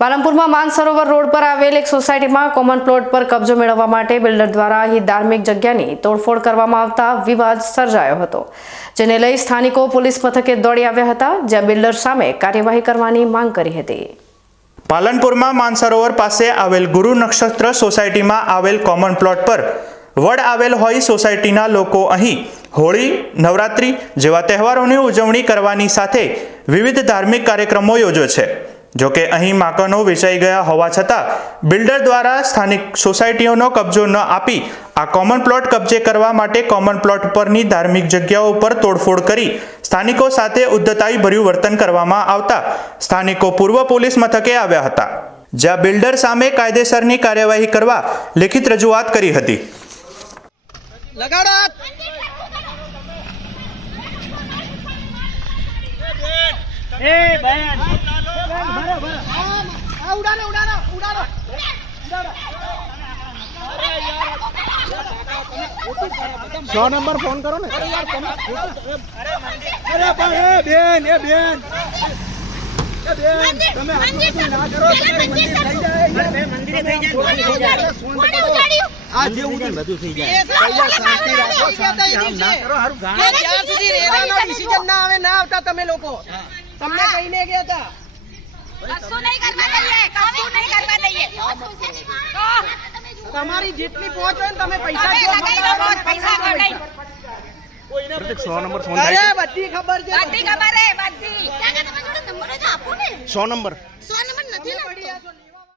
પાલનપુરમાં Mansarovar road પર આવેલ એક સોસાયટીમાં કોમન પ્લોટ પર કબજો મેળવવા માટે બિલ્ડર દ્વારા અહીં ધાર્મિક જગ્યાની તોડફોડ કરવામાં આવતા વિવાદ સર્જાયો હતો, જેને લઈ સ્થાનિકો પોલીસ મથકે દોડી આવ્યા હતા, જ્યાં બિલ્ડર સામે કાર્યવાહી કરવાની માંગ કરી હતી। પાલનપુરમાં માનસરોવર પાસે આવેલ ગુરુ નક્ષત્ર સોસાયટીમાં આવેલ કોમન પ્લોટ પર વડ આવેલ હોય સોસાયટીના લોકો અહીં હોળી, નવરાત્રી જેવા તહેવારોની ઉજવણી કરવાની સાથે વિવિધ ધાર્મિક કાર્યક્રમો યોજે છે। જો કે અહીં મકાનો વેચાઈ ગયા હોવા છતાં બિલ્ડર દ્વારા સ્થાનિક સોસાયટીઓનો કબજો ન આપી આ કોમન પ્લોટ કબજે કરવા માટે કોમન પ્લોટ પરની ધાર્મિક જગ્યાઓ પર તોડફોડ કરી સ્થાનિકો સાથે ઉદ્ધતાઈભર્યું વર્તન કરવામાં આવતા સ્થાનિકો પૂર્વ પોલીસ મથકે આવ્યા હતા, જ્યાં બિલ્ડર સામે કાયદેસરની કાર્યવાહી કરવા લેખિત રજૂઆત કરી હતી। सौ नंबर फोन करो ने। अरे बेन ए बेन તમે આટલું ના કરો, મંદિર થઈ જાય આ જેવું બધું થઈ જાય। શાંતિ રાખો, શાંતિ આમ ના કરો, હારું ગામ જ્યાં સુધી રેવાનો ડિસિઝન ના આવે ના આવતા તમે લોકો તમને કહીને ગયા હતા કશું નહીં કરવા દઈએ તમારી જેટલી પહોંચ હોય ને તમે પૈસા લગાઈ દો, પૈસા લગાઈ 100 નંબર ફોન થાય છે, બધી ખબર છે, બધી ખબર હે, બધી. ત્યાં તમે જોડે નંબર જ આપો ને। 100 નંબર નથી લાગતો।